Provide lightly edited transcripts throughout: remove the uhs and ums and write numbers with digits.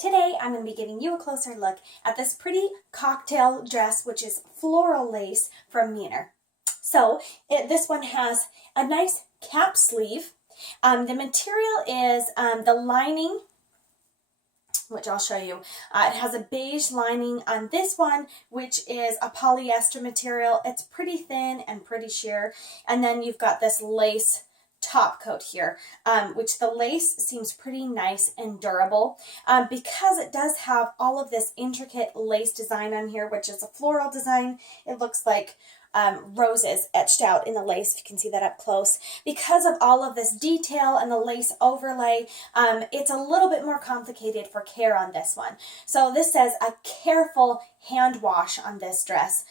Today I'm going to be giving you a closer look at this pretty cocktail dress, which is floral lace from Meaneor. So this one has a nice cap sleeve. The material is the lining, which I'll show you. It has a beige lining on this one, which is a polyester material. It's pretty thin and pretty sheer. And then you've got this lace top coat here, which the lace seems pretty nice and durable because it does have all of this intricate lace design on here, which is a floral design. It looks like roses etched out in the lace, if you can see that up close. Because of all of this detail and the lace overlay, it's a little bit more complicated for care on this one. So this says a careful hand wash on this dress.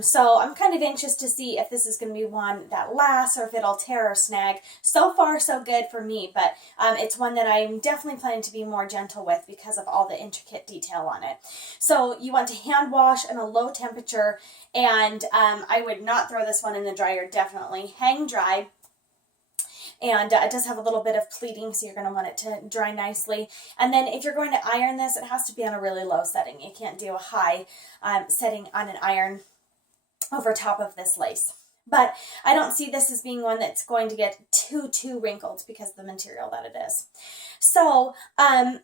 So I'm kind of anxious to see if this is going to be one that lasts or if it'll tear or snag. So far, so good for me, but it's one that I'm definitely planning to be more gentle with because of all the intricate detail on it. So you want to hand wash in a low temperature, and I would not throw this one in the dryer, definitely. Hang dry. And it does have a little bit of pleating, so you're going to want it to dry nicely. And then if you're going to iron this, it has to be on a really low setting. You can't do a high setting on an iron over top of this lace. But I don't see this as being one that's going to get too wrinkled because of the material that it is. So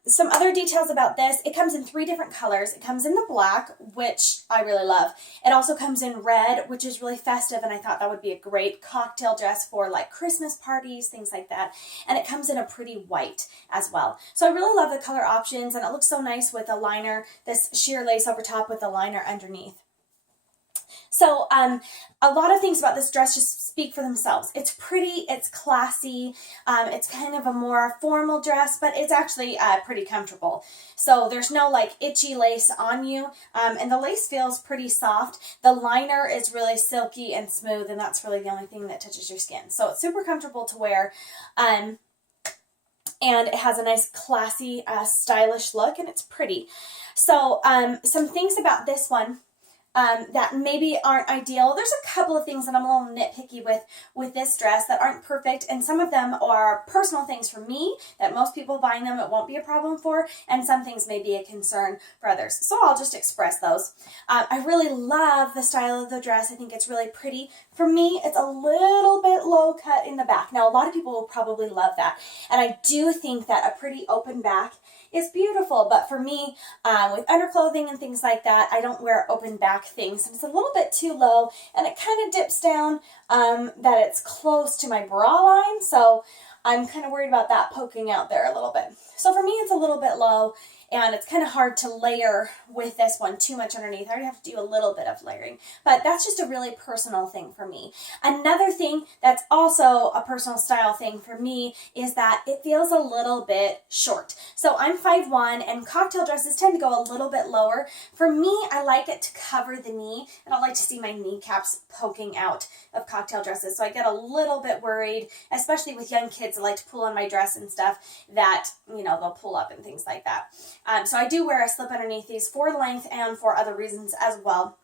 some other details about this: it comes in 3 different colors. It comes in the black, which I really love. It also comes in red, which is really festive, and I thought that would be a great cocktail dress for like Christmas parties, things like that. And it comes in a pretty white as well. So I really love the color options, and it looks so nice with a liner, this sheer lace over top with a liner underneath. So a lot of things about this dress just speak for themselves. It's pretty, it's classy, it's kind of a more formal dress, but it's actually pretty comfortable. So there's no like itchy lace on you, and the lace feels pretty soft. The liner is really silky and smooth, and that's really the only thing that touches your skin. So it's super comfortable to wear. And it has a nice classy, stylish look, and it's pretty. So some things about this one that maybe aren't ideal. There's a couple of things that I'm a little nitpicky with this dress that aren't perfect, and some of them are personal things for me that most people buying them it won't be a problem for, and some things may be a concern for others. So I'll just express those. I really love the style of the dress. I think it's really pretty. For me, it's a little bit low cut in the back. Now, a lot of people will probably love that, and I do think that a pretty open back is beautiful, but for me, with underclothing and things like that, I don't wear open back things. It's a little bit too low, and it kind of dips down that it's close to my bra line, so I'm kind of worried about that poking out there a little bit. So for me, it's a little bit low, and it's kind of hard to layer with this one too much underneath. I already have to do a little bit of layering, but that's just a really personal thing for me. Another thing that's also a personal style thing for me is that it feels a little bit short. So I'm 5'1", and cocktail dresses tend to go a little bit lower. For me, I like it to cover the knee. I don't like to see my kneecaps poking out of cocktail dresses, so I get a little bit worried, especially with young kids that like to pull on my dress and stuff, that, you know, they'll pull up and things like that. So I do wear a slip underneath these for length and for other reasons as well.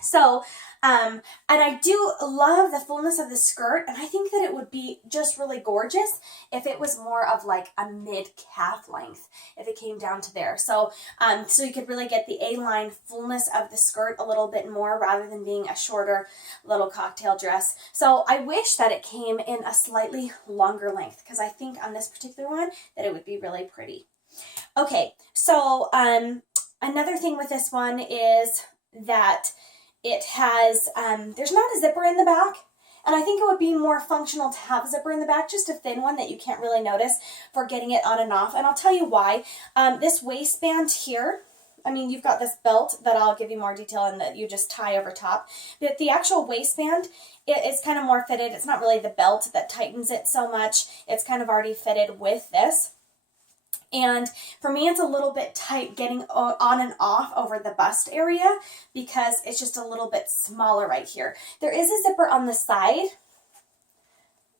So, and I do love the fullness of the skirt, and I think that it would be just really gorgeous if it was more of like a mid-calf length, if it came down to there. So, so you could really get the A-line fullness of the skirt a little bit more rather than being a shorter little cocktail dress. So I wish that it came in a slightly longer length, because I think on this particular one that it would be really pretty. Okay, so another thing with this one is that it has, there's not a zipper in the back, and I think it would be more functional to have a zipper in the back, just a thin one that you can't really notice for getting it on and off, and I'll tell you why. This waistband here, I mean, you've got this belt that I'll give you more detail in that you just tie over top, but the actual waistband, it's kind of more fitted. It's not really the belt that tightens it so much. It's kind of already fitted with this. And for me, it's a little bit tight getting on and off over the bust area because it's just a little bit smaller right here. There is a zipper on the side,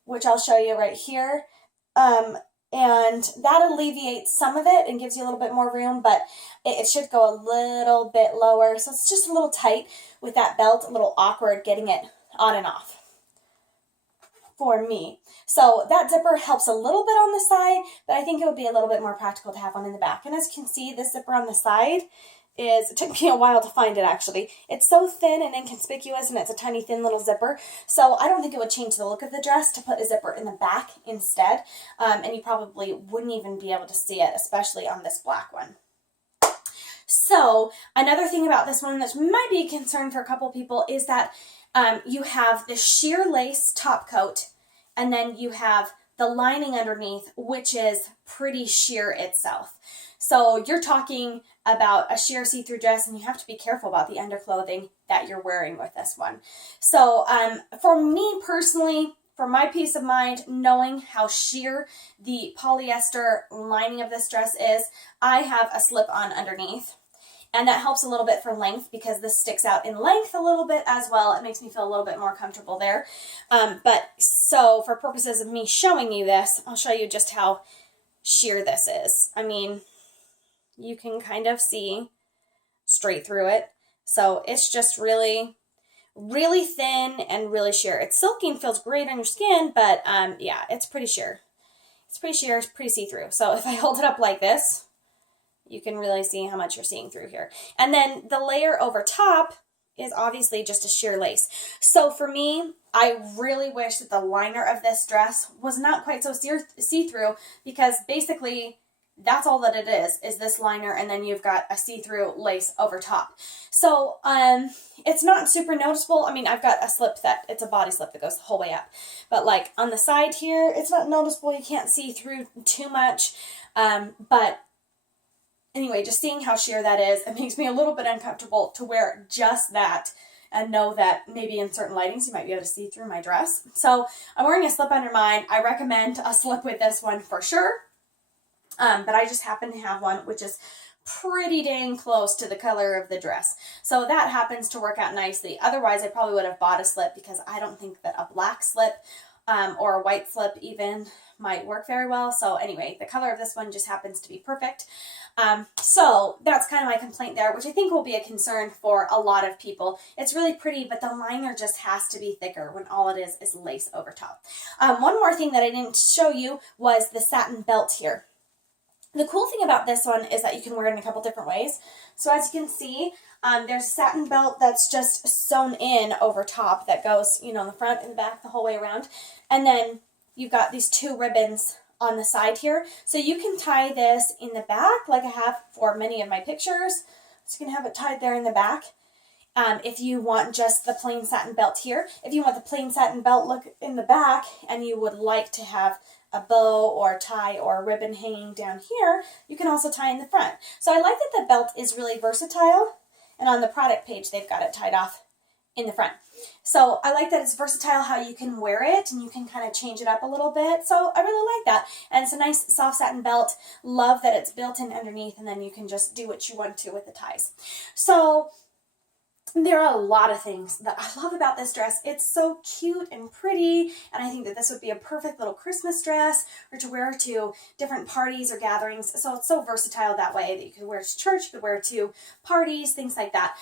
which I'll show you right here. And that alleviates some of it and gives you a little bit more room, but it should go a little bit lower. So it's just a little tight with that belt, a little awkward getting it on and off. for me. So that zipper helps a little bit on the side, but I think it would be a little bit more practical to have one in the back. And as you can see, this zipper on the side it took me a while to find it actually. It's so thin and inconspicuous, and it's a tiny thin little zipper. So I don't think it would change the look of the dress to put a zipper in the back instead. And you probably wouldn't even be able to see it, especially on this black one. So another thing about this one that might be a concern for a couple people is that you have the sheer lace top coat, and then you have the lining underneath, which is pretty sheer itself. So you're talking about a sheer see-through dress, and you have to be careful about the underclothing that you're wearing with this one. So for me personally, for my peace of mind, knowing how sheer the polyester lining of this dress is, I have a slip-on underneath. And that helps a little bit for length because this sticks out in length a little bit as well. It makes me feel a little bit more comfortable there. But so for purposes of me showing you this, I'll show you just how sheer this is. I mean, you can kind of see straight through it. So it's just really, really thin and really sheer. It's silky and feels great on your skin, but yeah, it's pretty sheer. It's pretty sheer, it's pretty see-through. So if I hold it up like this, you can really see how much you're seeing through here. And then the layer over top is obviously just a sheer lace. So for me, I really wish that the liner of this dress was not quite so see-through, because basically that's all that it is this liner, and then you've got a see-through lace over top. So it's not super noticeable. I mean, I've got a slip that, it's a body slip that goes the whole way up. But like on the side here, it's not noticeable. You can't see through too much. But anyway, just seeing how sheer that is, it makes me a little bit uncomfortable to wear just that and know that maybe in certain lightings you might be able to see through my dress. So I'm wearing a slip under mine. I recommend a slip with this one for sure. But I just happen to have one which is pretty dang close to the color of the dress. So that happens to work out nicely. Otherwise, I probably would have bought a slip, because I don't think that a black slip or a white slip even might work very well. So anyway, the color of this one just happens to be perfect. So that's kind of my complaint there, which I think will be a concern for a lot of people. It's really pretty, but the liner just has to be thicker when all it is lace over top. One more thing that I didn't show you was the satin belt here. The cool thing about this one is that you can wear it in a couple different ways. So as you can see, there's a satin belt that's just sewn in over top that goes, you know, in the front and the back the whole way around. And then you've got these two ribbons on the side here. So you can tie this in the back like I have for many of my pictures. So you can have it tied there in the back. If you want just the plain satin belt here. If you want the plain satin belt look in the back and you would like to have a bow or a tie or a ribbon hanging down here, you can also tie in the front. So I like that the belt is really versatile, and on the product page they've got it tied off in the front. So I like that it's versatile how you can wear it and you can kind of change it up a little bit. So I really like that. And it's a nice soft satin belt. Love that it's built in underneath, and then you can just do what you want to with the ties. So there are a lot of things that I love about this dress. It's so cute and pretty, and I think that this would be a perfect little Christmas dress or to wear to different parties or gatherings. So it's so versatile that way, that you could wear to church, you could wear to parties, things like that.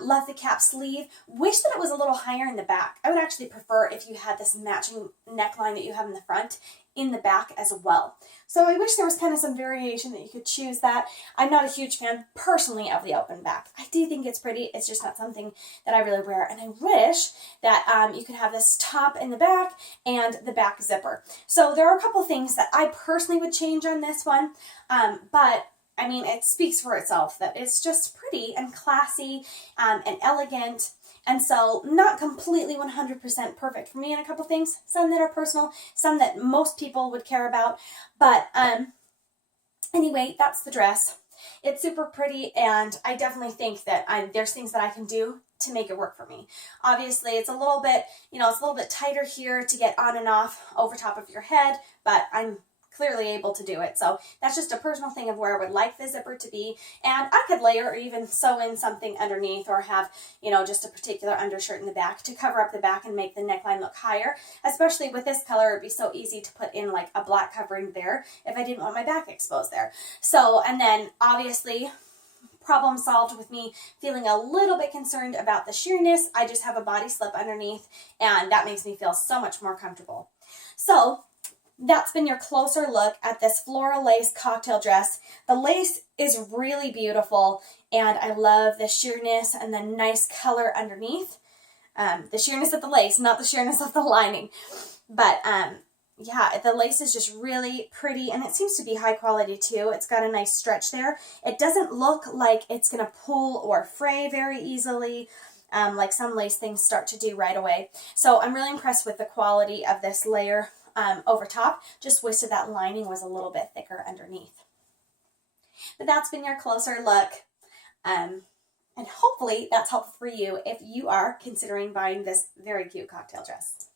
Love the cap sleeve. Wish that it was a little higher in the back. I would actually prefer if you had this matching neckline that you have in the front in the back as well. So I wish there was kind of some variation that you could choose that. I'm not a huge fan personally of the open back. I do think it's pretty. It's just not something that I really wear. And I wish that you could have this top in the back and the back zipper. So there are a couple things that I personally would change on this one. But I mean, it speaks for itself that it's just pretty and classy and elegant. And so not completely 100% perfect for me in a couple things. Some that are personal, some that most people would care about. But anyway, that's the dress. It's super pretty, and I definitely think that there's things that I can do to make it work for me. Obviously, it's a little bit, it's a little bit tighter here to get on and off over top of your head, but I'm clearly able to do it. So that's just a personal thing of where I would like the zipper to be. And I could layer or even sew in something underneath, or have, just a particular undershirt in the back to cover up the back and make the neckline look higher. Especially with this color, it'd be so easy to put in like a black covering there if I didn't want my back exposed there. So, and then obviously, problem solved with me feeling a little bit concerned about the sheerness. I just have a body slip underneath, and that makes me feel so much more comfortable. So that's been your closer look at this floral lace cocktail dress. The lace is really beautiful, and I love the sheerness and the nice color underneath. The sheerness of the lace, not the sheerness of the lining. But yeah, the lace is just really pretty, and it seems to be high quality too. It's got a nice stretch there. It doesn't look like it's going to pull or fray very easily, like some lace things start to do right away. So I'm really impressed with the quality of this layer over top. Just wish that that lining was a little bit thicker underneath. But that's been your closer look. And hopefully that's helpful for you if you are considering buying this very cute cocktail dress.